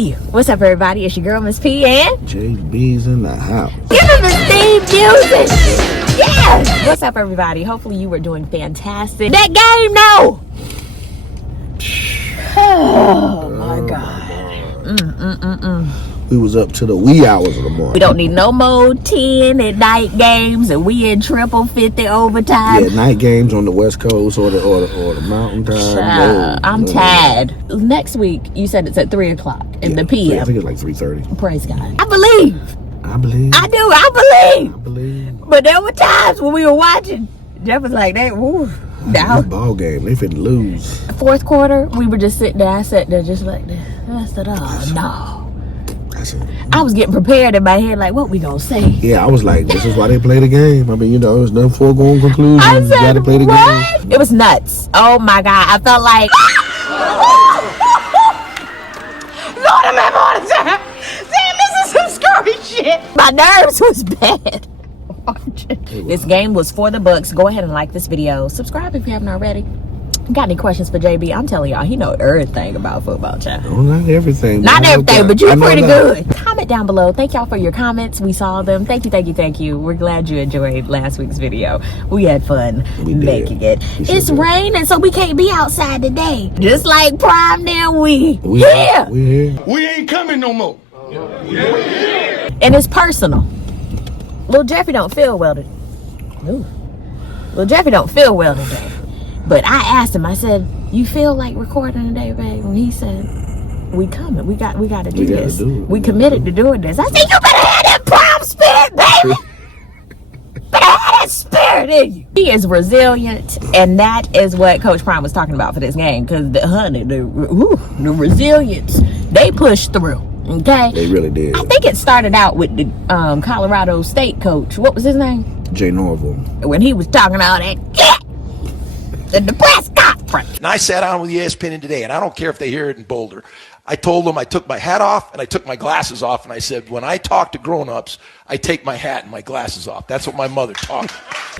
Hey, what's up, everybody? It's your girl, Miss P, and JB's in the house. give him the theme music. Yes. What's up, everybody? Hopefully, you were doing fantastic. That game, no. Oh my God. We was up to the wee hours of the morning. We don't need no more 10 at night games, and we in triple 50 overtime. Yeah, night games on the West Coast or the mountain time. I'm tired. Next week, you said it's at 3 o'clock in the PM. I think it's like 3:30. Praise God. I believe. I believe. I do. I believe. I believe. But there were times when we were watching. Jeff was like, "That woo." Now, ball game. They finna lose. fourth quarter, we were just sitting there. I sat there just like this. I said, "Oh no." That's it. I was getting prepared in my head, like, what we gonna say? Yeah, I was like, this is why they play the game. I mean, there's no foregone conclusion. I You said, gotta play the game. It was nuts. Oh my God. I felt like, Lord, I'm having a heart attack. Damn, this is some scary shit. My nerves was bad. This game was for the books. Go ahead and like this video. Subscribe if you haven't already. Got any questions for JB? I'm telling y'all, he know everything about football, child. Oh, not everything. Not everything, but you're pretty good. Comment down below. Thank y'all for your comments. We saw them. Thank you, thank you, thank you. We're glad you enjoyed last week's video. We had fun making it. It's raining, so we can't be outside today. Just like Prime now, we here. We here. We ain't coming no more. And it's personal. Little Jeffrey don't feel well today. Little Jeffrey don't feel well today. But I asked him, I said, you feel like recording today, babe? And he said, we coming. We got to do this. We committed to doing this. I said, you better have that Prime spirit, baby. Better have that spirit in you. He is resilient, and that is what Coach Prime was talking about for this game. Because, the resilience, they pushed through. Okay? They really did. I think it started out with the Colorado State coach. What was his name? Jay Norville. When he was talking all that shit in the press conference. And I sat down with ESPN today, and I don't care if they hear it in Boulder. I told them I took my hat off and I took my glasses off, and I said, when I talk to grown-ups, I take my hat and my glasses off. That's what my mother taught me.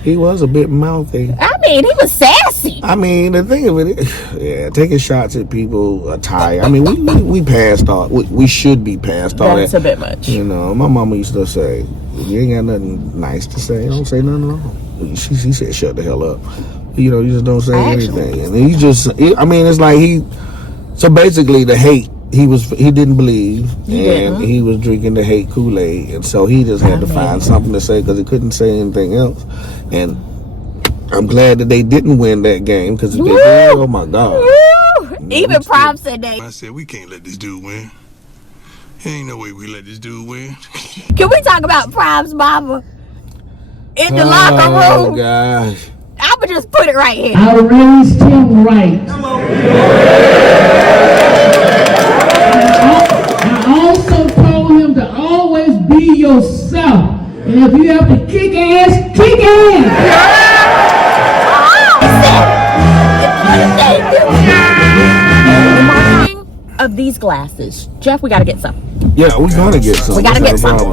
He was a bit mouthy. I mean, he was sassy. I mean, the thing of it, yeah, taking shots at people, attire. I mean, we passed all. We should be past all That's that. a bit much. My mama used to say, if you ain't got nothing nice to say, don't say nothing at all. She said, shut the hell up. You just don't say anything. And it's like so basically the hate, he didn't believe, he was drinking the hate Kool-Aid, and so he just had to find something to say because he couldn't say anything else. And I'm glad that they didn't win that game, because if they did, oh my God. Even Prime said that. I said, we can't let this dude win. Ain't no way we let this dude win. Can we talk about Prime's mama in the locker room? Oh gosh. I'ma just put it right here. I raised him right. I also told him to always be yourself. And if you have to kick ass, kick ass. Of these glasses, Jeff, we gotta get some. Yeah, we gotta get some. We gotta get some. We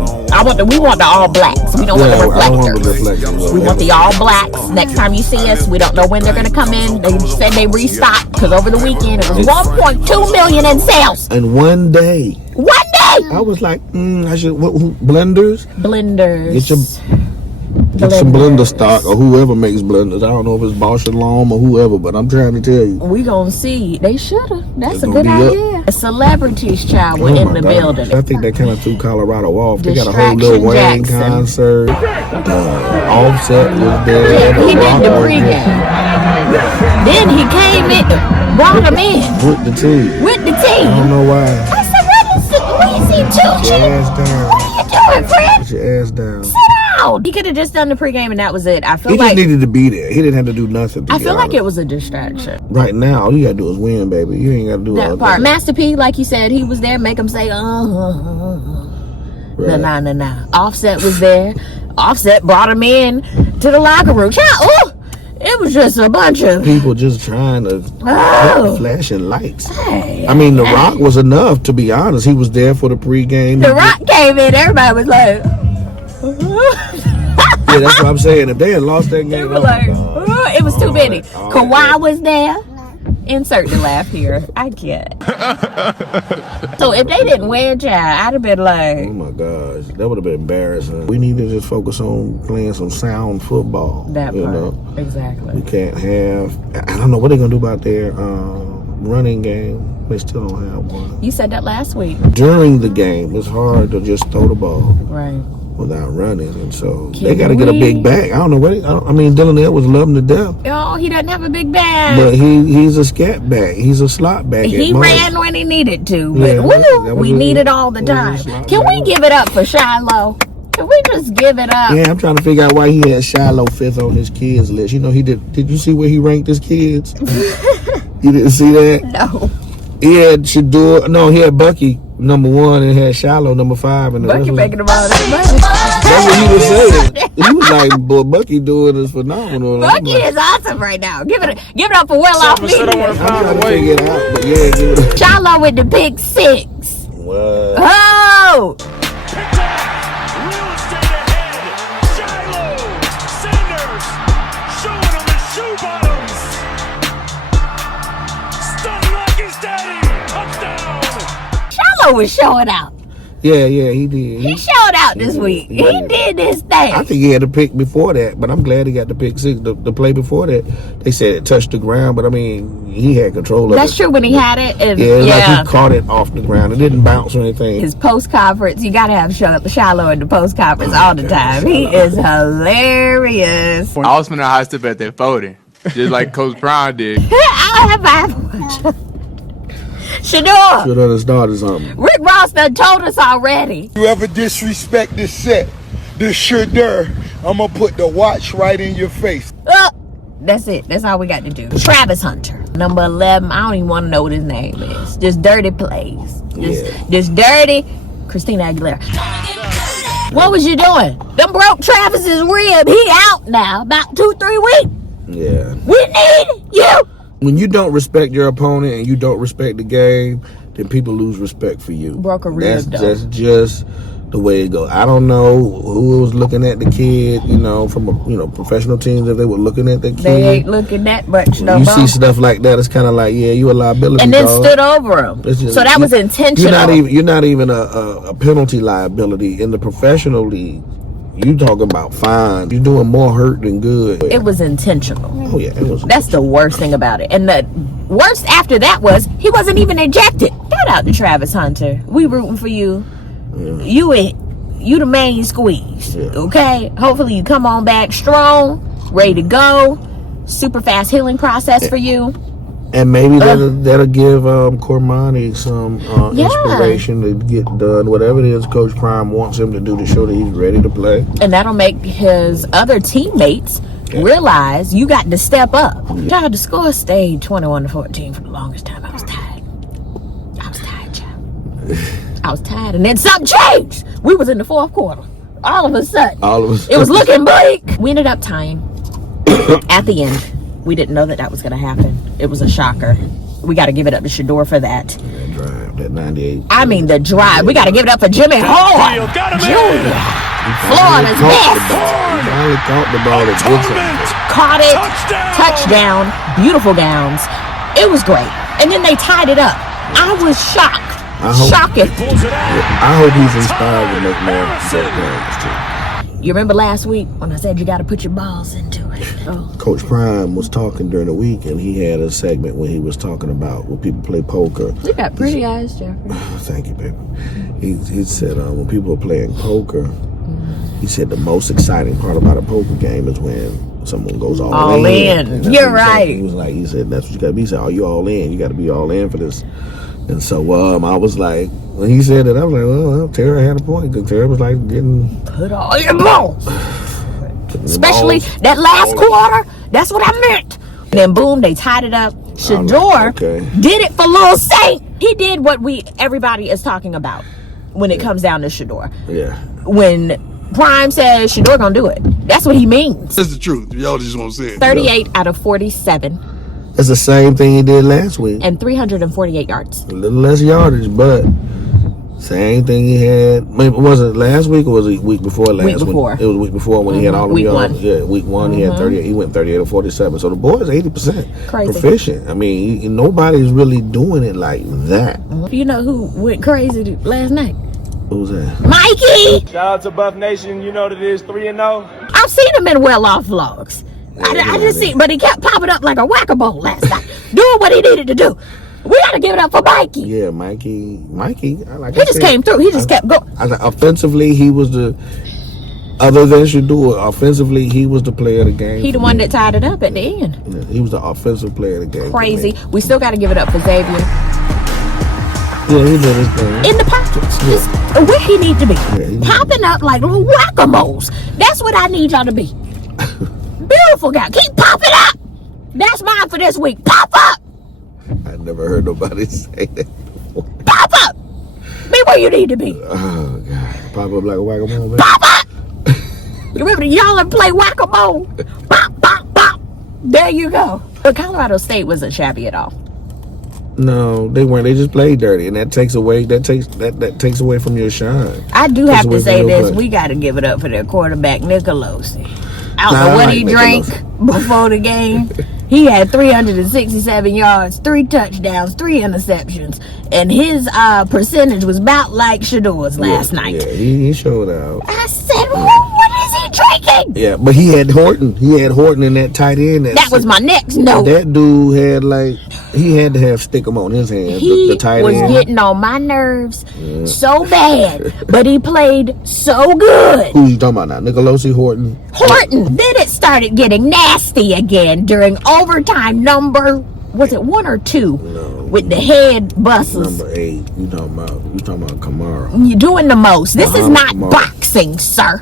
want the all blacks. We don't want the reflectors. We want the all blacks. Next time you see us, we don't know when they're gonna come in. They said they restocked because over the weekend it was 1.2 million in sales. And one day. I was like, I should. Blenders. Get some blender stock, or whoever makes blenders. I don't know if it's Bausch & Lomb or whoever, but I'm trying to tell you. We gonna see. They shoulda. That's a good idea. The celebrities, child, were in the building. I think they kind of threw Colorado off. They got a whole little Wayne concert. Offset was there. Yeah, he did the pregame. Then he came in, brought him in. With the team. I don't know why. I said, what is he doing? Put your ass down. What are you doing, friend? Put your ass down. Sit down. He could have just done the pregame and that was it. I feel he just needed to be there. He didn't have to do nothing. I feel like it was a distraction. Right now, all you gotta do is win, baby. You ain't gotta do all that part. that. Master P, like you said, he was there. Make him say, Right. Nah. Offset was there. Offset brought him in to the locker room. It was just a bunch of people just trying to flashing lights. Hey, I mean, The Rock was enough, to be honest. He was there for the pregame. The Rock came in. Everybody was like, yeah, that's what I'm saying. If they had lost that game, it was too many. Kawhi was there. Insert the laugh here. I can't. So if they didn't win, child, I'd have been like, oh my gosh, that would have been embarrassing. We need to just focus on playing some sound football. that you part. know? Exactly. We can't have. I don't know what they're gonna do about their running game. They still don't have one. You said that last week. During the game, it's hard to just throw the ball Right. without running, and so Can they got to get a we- big back. I don't know what. I mean, Dylan Edwards loved him to death, Oh, he doesn't have a big bag. but he's a scat back. He's a slot back. He at most. ran when he needed to, but Yeah, that was we a- need it all the that was a time. slot Can we back. give it up for Shiloh? Can we just give it up? Yeah, I'm trying to figure out why he had Shiloh 5th on his kids list. You know, he did. Did you see where he ranked his kids? You didn't see that? No. He had Shador. No, he had Bucky #1 and had Shiloh #5. And the rest Bucky was- making them all this money. That's what he was saying. He was like, "Boy, Bucky doing is phenomenal." And I'm Bucky like, is awesome right now. Give it up for well off Someone said I me. wanna I'm find trying a to way. figure it out, but yeah, give it up. Shiloh with the big 6. What? Oh! Picked off. Real estate ahead. Shiloh. Sanders. Showing him his shoe bottoms. Stunning like his daddy. Touchdown. Shiloh was showing out. Yeah, he did. He showed out this week. He did his thing. I think he had a pick before that, but I'm glad he got the pick 6. The play before that, they said it touched the ground, but I mean, he had control of it. That's true when he had it. And Yeah, it's yeah. like he caught it off the ground. It didn't bounce or anything. His post conference, you gotta have Shiloh in the post conference all the time. He is hilarious. I was finna high step at that 40, just like Coach Brown did. I'll have my Shador, Should have started something. Rick Ross done told us already. You ever disrespect this set, this Shador, I'm gonna put the watch right in your face. That's it. That's all we got to do. Travis Hunter, number 11. I don't even want to know what his name is. Just dirty plays. Just dirty. Christina Aguilera. What was you doing? Them broke Travis's rib. He out now. About 2-3 weeks. Yeah. We need you. When you don't respect your opponent and you don't respect the game, then people lose respect for you. Broke a rib, though. That's just the way it goes. I don't know who was looking at the kid, from professional teams, if they were looking at the kid. They ain't looking that much no You more. see stuff like that, it's kind of like, yeah, you a liability. And then dog. stood over him. It's just- So that was intentional. You're not even a penalty liability in the professional league. You talking about fine. You're doing more hurt than good. It was intentional. Oh yeah, it was. That's the worst thing about it. And the worst after that was he wasn't even ejected. Shout out to Travis Hunter. We rooting for you. Yeah. You the main squeeze. Yeah. Okay? Hopefully you come on back strong, ready to go. Super fast healing process for you. And maybe that'll give Cormani some Yeah. inspiration to get done whatever it is Coach Prime wants him to do to show that he's ready to play. And that'll make his other teammates realize you got to step up. Child, the score stayed 21-14 for the longest time. I was tired. Child. I was tired. And then something changed. We was in the fourth quarter. All of a sudden. All of us. It was looking bleak. We ended up tying at the end. We didn't know that was going to happen. It was a shocker. We got to give it up to Shador for that. That drive, that 98. I mean, the drive. We got to give it up for Jimmy Horn. Got him Junior. in. Florida's best. He finally caught the ball at good time. Caught it. Touchdown. Touchdown. Beautiful gowns. It was great. And then they tied it up. I was shocked. Shocking. Pulls it out. I hope he's inspired to make more great games too. You remember last week when I said you got to put your balls into it? Oh. Coach Prime was talking during the week, and he had a segment when he was talking about when people play poker. You got pretty eyes, Jeffrey. Thank you, baby. He said when people are playing poker, he said the most exciting part about a poker game is when someone goes all in. In. And that's You're what he said. right. He said that's what you got to be. He said, "Are you all in? You got to be all in for this." And so I was like, when he said that, I was like, well, Tara had a point, because Tara was like getting Put all your balls. Especially that last quarter. That's what I meant. And then boom, they tied it up. Shador did it for Lil Saint. He did what everybody is talking about when it comes down to Shador. Yeah. When Prime says Shador gonna do it, that's what he means. That's the truth. Y'all just won't say it. 38 out of 47 It's the same thing he did last week. and 348 yards. A little less yardage, but Same thing he had. Maybe was it last week or was it week before last? Week before. It was week before when he had all of Week y'all. one. Yeah, week one he had 38. He went 38 or 47. So the boy is 80% Crazy. proficient. I mean, nobody's really doing it like that. You know who went crazy last night? Who was that? Mikey! Shout out to Buff Nation. You know what it is, 3-0. I've seen him in well-off vlogs. I just see, but he kept popping up like a whack-a-mole last night, doing what he needed to do. We gotta give it up for Mikey. Yeah, Mikey. Like He just came through. He just kept going. Offensively, he was the. Other than Shador, offensively, he was the player of the game. He the one that tied it up at the end. Yeah, he was the offensive player of the game. Crazy. We still got to give it up for Xavier Yeah, he did his thing. in the pockets. Just where he need to be, he popping up like little whack-a-moles. That's what I need y'all to be. Beautiful guy. Keep popping up. That's mine for this week. Pop up. I never heard nobody say that. Pop up. Be where you need to be. Oh God! Pop up like a whack-a-mole, man. Pop up. You remember y'all and play whack-a-mole? Pop, pop, pop. There you go. But Colorado State wasn't shabby at all. No, they weren't. They just played dirty, and that takes away that takes away from your shine. I do Takes have away to from say your this. play. We got to give it up for their quarterback, Nicolosi. I don't Nah, know I what like he drank before the game. He had 367 yards, 3 touchdowns, 3 interceptions. And his percentage was about like Shador's last night. Yeah, he showed out. I said, what is he drinking? Yeah, but he had Horton. He had Horton in that tight end. That was my next note. That dude had he had to have stick 'em on his hands. He the tight was end. getting on my nerves so bad, but he played so good. Who you talking about now? Nicolosi, Horton. Horton. Then it started getting nasty again during overtime number, was it 1 or 2? With the head busters. Number 8. You talking about Kamara. You're doing the most. This is not Kamara. boxing, sir.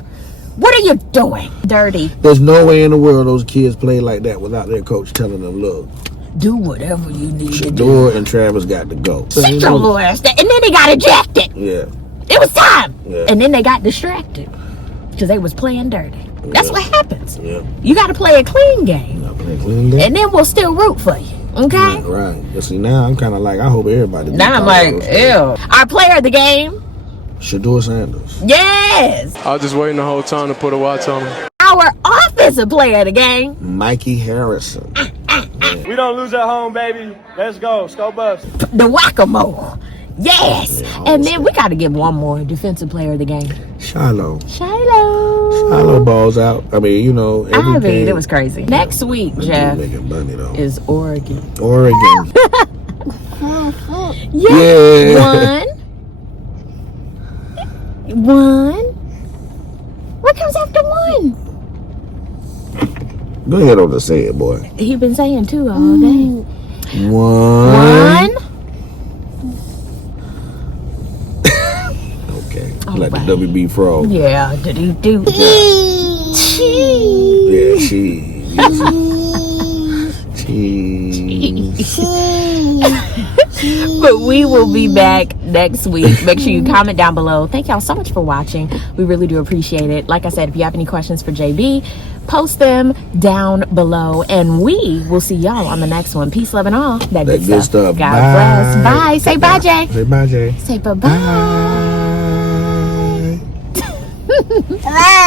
What are you doing? Dirty. There's no way in the world those kids play like that without their coach telling them, look, Do whatever you need to do. Shador and Travis got to go. Sit your little ass down. And then they got ejected. Yeah. It was time. Yeah. And then they got distracted because they was playing dirty. That's what happens. Yeah. You got to play a clean game. Not playing clean game. And then we'll still root for you. Okay? Right. But see, now I'm kind of like, I hope everybody. Now I'm like, ew. Our player of the game. Shador Sanders. Yes. I was just waiting the whole time to put a watch on him. Our offensive player of the game. Mikey Harrison. We don't lose at home, baby. Let's go. Go Buffs. The whack-a-mole. Yes. Yeah, And then we got to give one more defensive player of the game. Shiloh. Shiloh. Balls out. I mean, you know, I everything. mean, it was crazy. Next week, Jeff, Making money, though. is Oregon. Oregon. Yeah. Yeah. One. What comes after 1? Go ahead on to say it, boy. He been saying 2 all day. One. 1. Okay. All Like right. the WB Frog. Yeah. Do. Yeah, cheese. But we will be back next week. Make sure you comment down below. Thank y'all so much for watching. We really do appreciate it. Like I said, if you have any questions for JB, post them down below. And we will see y'all on the next one. Peace, love, and all. That good stuff. God bless. Bye. Say bye, Jay. Say bye, Jay. Say bye-bye. Bye.